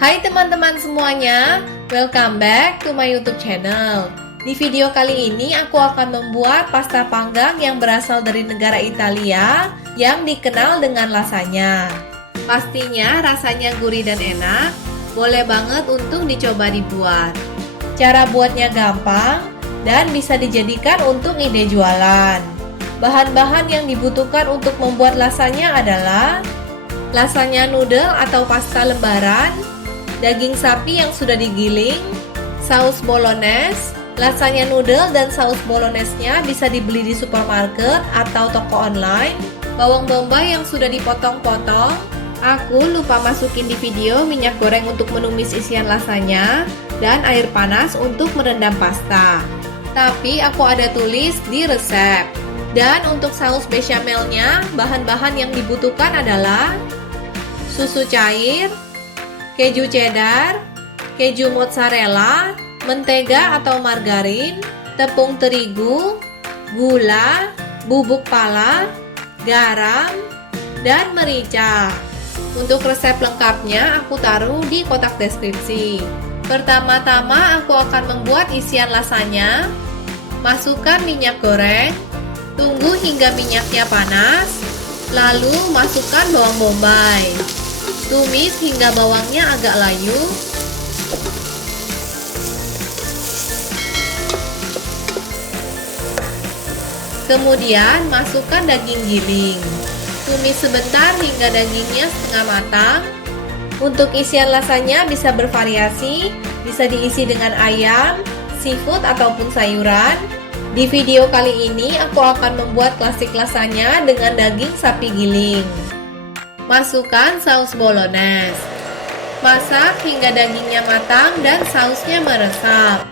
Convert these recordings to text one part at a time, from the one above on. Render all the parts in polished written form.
Hai teman-teman semuanya, welcome back to my YouTube channel. Di video kali ini aku akan membuat pasta panggang yang berasal dari negara Italia yang dikenal dengan lasagna. Pastinya rasanya gurih dan enak, boleh banget untuk dicoba dibuat. Cara buatnya gampang dan bisa dijadikan untuk ide jualan. Bahan-bahan yang dibutuhkan untuk membuat lasagna adalah lasagna noodle atau pasta lembaran, daging sapi yang sudah digiling, saus bolognese. Lasagna noodle dan saus bolognese-nya bisa dibeli di supermarket atau toko online. Bawang bombay yang sudah dipotong-potong. Aku lupa masukin di video minyak goreng untuk menumis isian lasagna dan air panas untuk merendam pasta. Tapi aku ada tulis di resep. Dan untuk saus bechamelnya, bahan-bahan yang dibutuhkan adalah susu cair, keju cheddar, keju mozzarella, mentega atau margarin, tepung terigu, gula, bubuk pala, garam, dan merica. Untuk resep lengkapnya aku taruh di kotak deskripsi. Pertama-tama aku akan membuat isian lasagna. Masukkan minyak goreng, tunggu hingga minyaknya panas, lalu masukkan bawang bombay. Tumis hingga bawangnya agak layu. Kemudian masukkan daging giling. Tumis sebentar hingga dagingnya setengah matang. Untuk isian lasagna bisa bervariasi, bisa diisi dengan ayam, seafood ataupun sayuran. Di video kali ini aku akan membuat klasik lasagna dengan daging sapi giling. Masukkan saus bolognese. Masak hingga dagingnya matang dan sausnya meresap.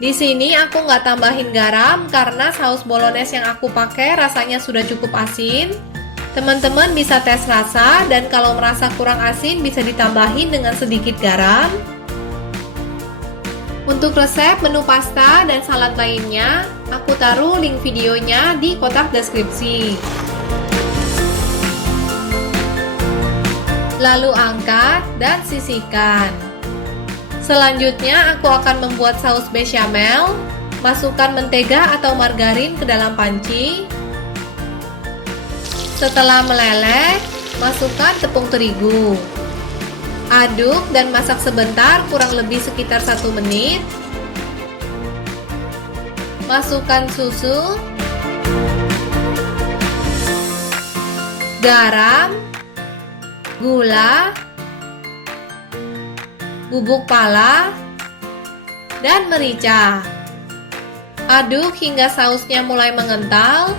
Di sini aku nggak tambahin garam karena saus bolognese yang aku pakai rasanya sudah cukup asin. Teman-teman bisa tes rasa dan kalau merasa kurang asin bisa ditambahin dengan sedikit garam. Untuk resep menu pasta dan salad lainnya, aku taruh link videonya di kotak deskripsi. Lalu angkat dan sisihkan. Selanjutnya aku akan membuat saus bechamel. Masukkan mentega atau margarin ke dalam panci. Setelah meleleh, masukkan tepung terigu. Aduk dan masak sebentar kurang lebih sekitar 1 menit. Masukkan susu, garam, gula, bubuk pala, dan merica. Aduk hingga sausnya mulai mengental.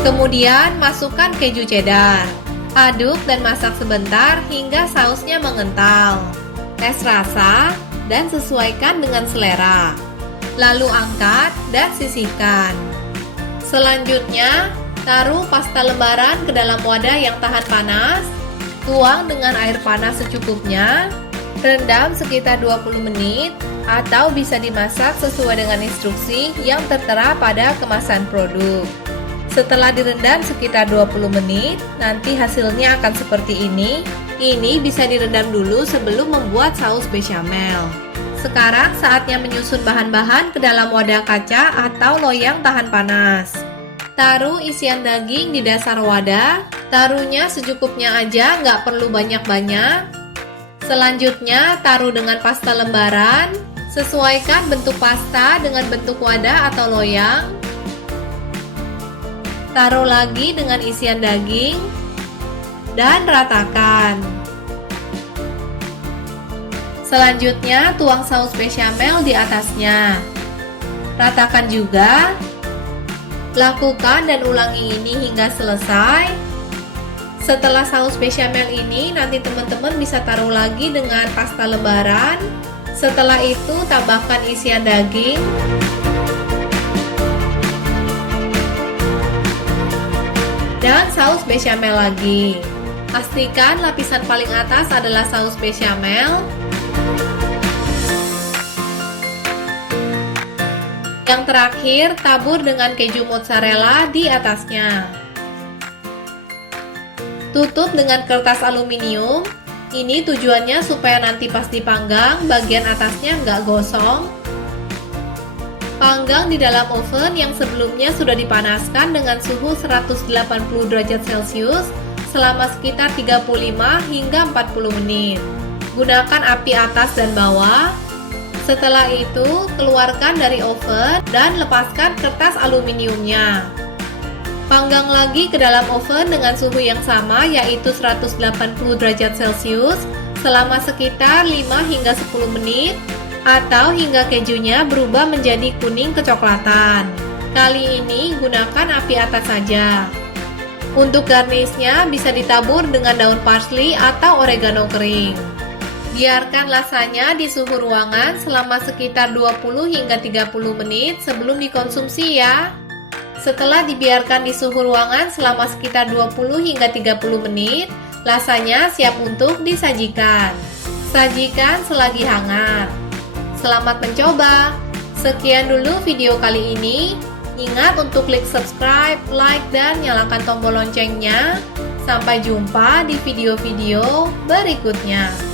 Kemudian masukkan keju cheddar. Aduk dan masak sebentar hingga sausnya mengental. Tes rasa dan sesuaikan dengan selera. Lalu angkat dan sisihkan. Selanjutnya, taruh pasta lembaran ke dalam wadah yang tahan panas. Tuang dengan air panas secukupnya. Rendam sekitar 20 menit atau bisa dimasak sesuai dengan instruksi yang tertera pada kemasan produk. Setelah direndam sekitar 20 menit, nanti hasilnya akan seperti ini. Ini bisa direndam dulu sebelum membuat saus bechamel. Sekarang saatnya menyusun bahan-bahan ke dalam wadah kaca atau loyang tahan panas. Taruh isian daging di dasar wadah. Taruhnya secukupnya aja, nggak perlu banyak-banyak. Selanjutnya taruh dengan pasta lembaran. Sesuaikan bentuk pasta dengan bentuk wadah atau loyang. Taruh lagi dengan isian daging dan ratakan. Selanjutnya tuang saus bechamel di atasnya. Ratakan juga. Lakukan dan ulangi ini hingga selesai. Setelah saus bechamel ini, nanti teman-teman bisa taruh lagi dengan pasta lembaran. Setelah itu tambahkan isian daging. Dan saus bechamel lagi. Pastikan lapisan paling atas adalah saus bechamel. Yang terakhir, tabur dengan keju mozzarella di atasnya. Tutup dengan kertas aluminium. Ini tujuannya supaya nanti pas dipanggang, bagian atasnya nggak gosong. Panggang di dalam oven yang sebelumnya sudah dipanaskan dengan suhu 180 derajat Celcius selama sekitar 35 hingga 40 menit. Gunakan api atas dan bawah. Setelah itu, keluarkan dari oven dan lepaskan kertas aluminiumnya. Panggang lagi ke dalam oven dengan suhu yang sama, yaitu 180 derajat Celcius selama sekitar 5 hingga 10 menit atau hingga kejunya berubah menjadi kuning kecoklatan. Kali ini gunakan api atas saja. Untuk garnishnya bisa ditabur dengan daun parsley atau oregano kering. Biarkan lasanya di suhu ruangan selama sekitar 20 hingga 30 menit sebelum dikonsumsi ya. Setelah dibiarkan di suhu ruangan selama sekitar 20 hingga 30 menit, lasanya siap untuk disajikan. Sajikan selagi hangat. Selamat mencoba. Sekian dulu video kali ini. Ingat untuk klik subscribe, like, dan nyalakan tombol loncengnya. Sampai jumpa di video-video berikutnya.